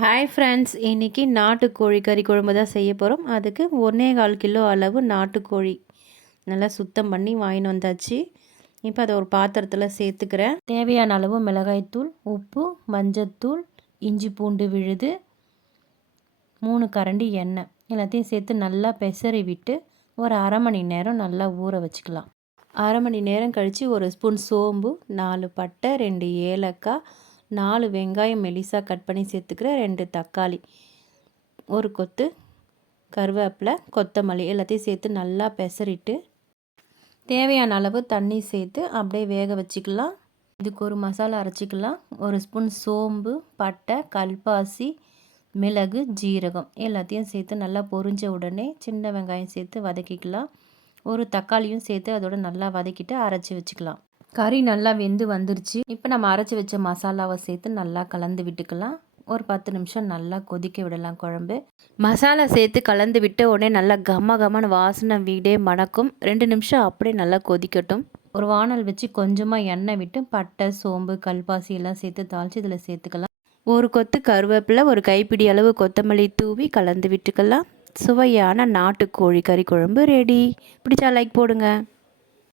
Hi friends, இன்றைக்கி நாட்டுக்கோழி கறி குழம்பு தான் செய்ய போகிறோம். அதுக்கு 1.25 கிலோ அளவு நாட்டுக்கோழி நல்லா சுத்தம் பண்ணி வாங்கின்னு வந்தாச்சு. இப்போ அதை ஒரு பாத்திரத்தில் சேர்த்துக்கிறேன். தேவையான அளவு மிளகாய்த்தூள், உப்பு, மஞ்சத்தூள், இஞ்சி பூண்டு விழுது, 3 கரண்டி எண்ணெய் எல்லாத்தையும் சேர்த்து நல்லா பெசரி விட்டு ஒரு அரை மணி நேரம் நல்லா ஊற வச்சுக்கலாம். அரை மணி நேரம் கழித்து ஒரு ஸ்பூன் சோம்பு, 4 பட்டை, 2 ஏலக்காய், 4 வெங்காயம் மெலிசாக கட் பண்ணி சேர்த்துக்கிறேன், 2 தக்காளி, ஒரு கொத்து கருவேப்பிலை, கொத்தமல்லி எல்லாத்தையும் சேர்த்து நல்லா பெசரிட்டு தேவையான அளவு தண்ணி சேர்த்து அப்படியே வேக வச்சுக்கலாம். இதுக்கு ஒரு மசாலா அரைச்சிக்கலாம். ஒரு ஸ்பூன் சோம்பு, பட்டை, கல்பாசி, மிளகு, ஜீரகம் எல்லாத்தையும் சேர்த்து நல்லா பொரிஞ்ச உடனே சின்ன வெங்காயம் சேர்த்து வதக்கிக்கலாம். ஒரு தக்காளியும் சேர்த்து அதோட நல்லா வதக்கிட்டு அரைச்சி வச்சுக்கலாம். கறி நல்லா வெந்து வந்துருச்சு. இப்போ நம்ம அரைச்சி வச்ச மசாலாவை சேர்த்து நல்லா கலந்து விட்டுக்கலாம். ஒரு 10 நிமிஷம் நல்லா கொதிக்க விடலாம் குழம்பு. மசாலா சேர்த்து கலந்து விட்டு உடனே நல்லா கமன்னு வாசனை வீடே மணக்கும். 2 நிமிஷம் அப்படியே நல்லா கொதிக்கட்டும். ஒரு வானல் வச்சு கொஞ்சமாக எண்ணெய் விட்டு பட்டை, சோம்பு, கல்பாசி எல்லாம் சேர்த்து தாளித்து இதில் சேர்த்துக்கலாம். ஒரு கொத்து கருவேப்பிலை, ஒரு கைப்பிடி அளவு கொத்தமல்லி தூவி கலந்து விட்டுக்கலாம். சுவையான நாட்டுக்கோழி கறி குழம்பு ரெடி. பிடிச்சா லைக் போடுங்க.